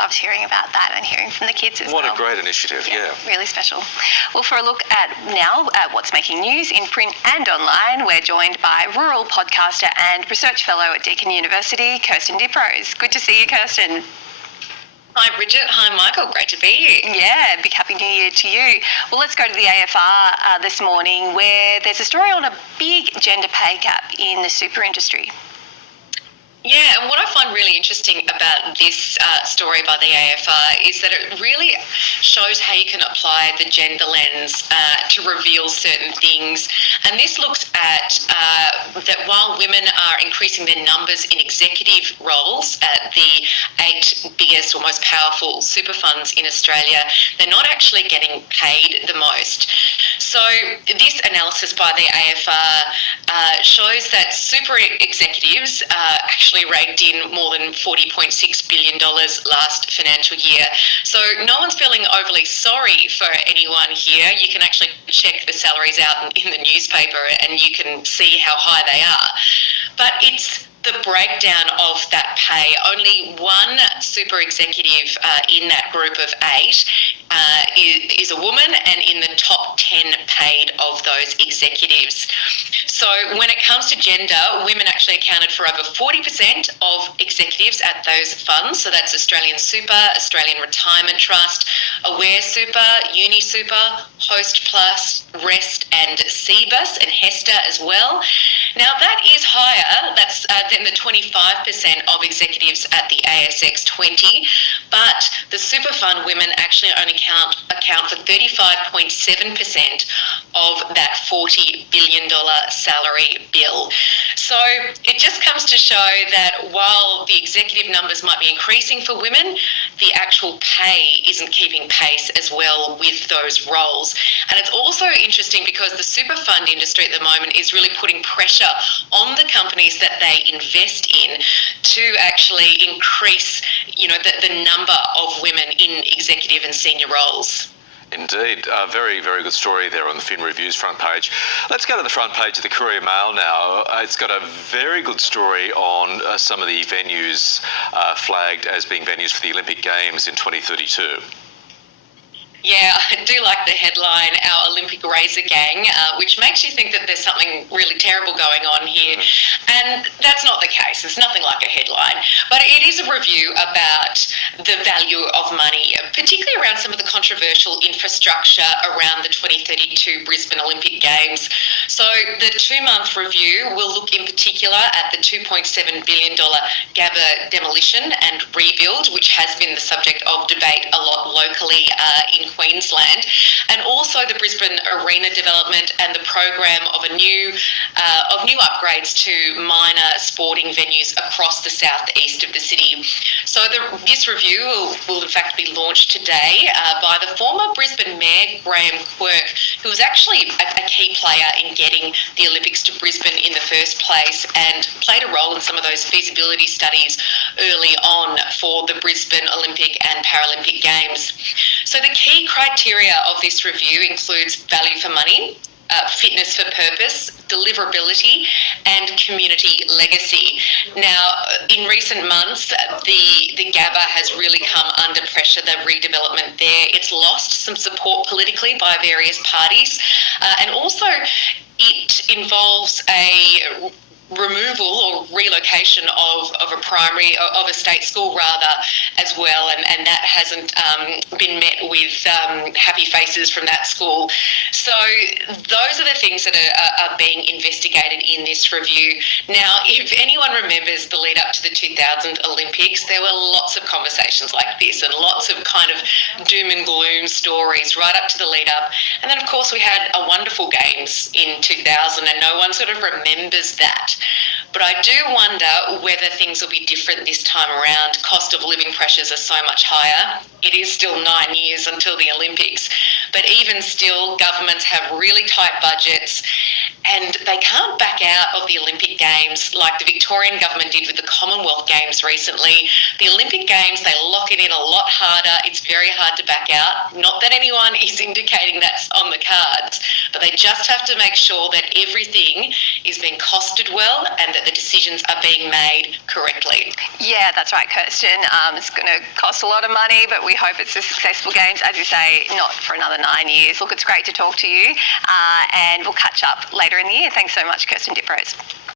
loved hearing about that and hearing from the kids as well. What a great initiative, yeah. Really special. Well, for a look at what's making news in print and online, we're joined by rural podcaster and research fellow at Deakin University, Kirsten Dioprese. Good to see you, Kirsten. Hi Bridget, hi Michael, great to be here. Yeah, big happy new year to you. Well, let's go to the AFR this morning, where there's a story on a big gender pay gap in the super industry. Yeah, and what I find really interesting about this story by the AFR is that it really shows how you can apply the gender lens to reveal certain things. And this looks at that while women are increasing their numbers in executive roles at the 8 biggest or most powerful super funds in Australia, they're not actually getting paid the most. So this analysis by the AFR shows that super executives actually raked in more than $40.6 billion last financial year. So no one's feeling overly sorry for anyone here. You can actually check the salaries out in the newspaper and you can see how high they are. But it's the breakdown of that pay. Only one super executive in that group of 8 is a woman, and in the top 10 paid of those executives. So when it comes to gender, women actually accounted for over 40% of executives at those funds. So that's Australian Super, Australian Retirement Trust, Aware Super, Uni Super, Host Plus, Rest and CBUS, and HESTA as well. Now that is higher than the 25% of executives at the ASX 20, but the super fund women actually only account for 35.7% of that $40 billion salary bill. So it just comes to show that while the executive numbers might be increasing for women, the actual pay isn't keeping pace as well with those roles. And it's also interesting because the super fund industry at the moment is really putting pressure on the companies that they invest in to actually increase, the number of women in executive and senior roles. Indeed. Very, very good story there on the Fin Reviews front page. Let's go to the front page of the Courier Mail now. It's got a very good story on some of the venues flagged as being venues for the Olympic Games in 2032. Yeah, I do like the headline, Our Olympic Razor Gang, which makes you think that there's something really terrible going on here. And that's not the case. It's nothing like a headline. But it is a review about the value of money, particularly around some of the controversial infrastructure around the 2032 Brisbane Olympic Games. So the 2-month review will look in particular at the $2.7 billion Gabba demolition and rebuild, which has been the subject of debate a lot locally in Queensland, and also the Brisbane Arena development and the program of new upgrades to minor sporting venues across the southeast of the city. So this review will in fact be launched today by the former Brisbane Mayor Graham Quirk, who was actually a key player in getting the Olympics to Brisbane in the first place and played a role in some of those feasibility studies early on for the Brisbane Olympic and Paralympic Games. So the key criteria of this review includes value for money, fitness for purpose, deliverability, and community legacy. Now, in recent months, the Gabba has really come under pressure, the redevelopment there. It's lost some support politically by various parties, and also it involves a removal or relocation of a state school rather as well, and that hasn't been met with happy faces from that school. So those are the things that are being investigated in this review. Now, if anyone remembers the lead up to the 2000 Olympics, there were lots of conversations like this and lots of kind of doom and gloom stories right up to the lead up. And then of course we had a wonderful games in 2000 and no one sort of remembers that. But I do wonder whether things will be different this time around. Cost of living pressures are so much higher. It is still 9 years until the Olympics, but even still, governments have really tight budgets and they can't back out of the Olympic Games like the Victorian government did with the Commonwealth Games recently. The Olympic Games, they lock it in a lot harder. It's very hard to back out. Not that anyone is indicating that's on the cards, but they just have to make sure that everything is being costed well and that the decisions are being made correctly. Yeah, that's right, Kirsten. It's going to cost a lot of money, but we hope it's a successful Games. As you say, not for another 9 years. Look, it's great to talk to you, and we'll catch up later in the year. Thanks so much, Kirsten Dioprese.